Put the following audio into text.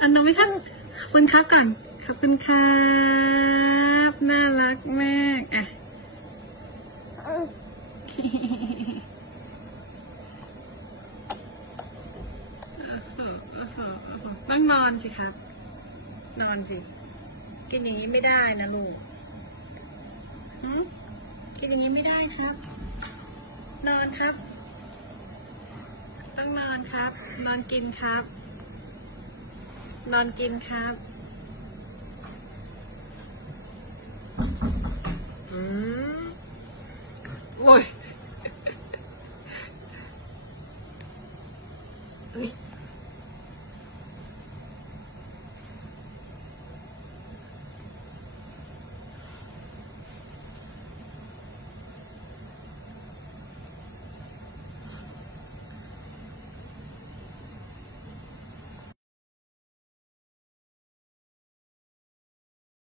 อันนมไหมครับขอบคุณครับก่อน ขอบคุณครับ น่ารักมากอะต้องนอนสิครับ นอนสิ กินอย่างนี้ไม่ได้นะลูกกินอย่างนี้ไม่ได้ครับ นอนครับ ต้องนอนครับ นอนกินครับ นอนกินครับ อืมโอ้ยเอ้ย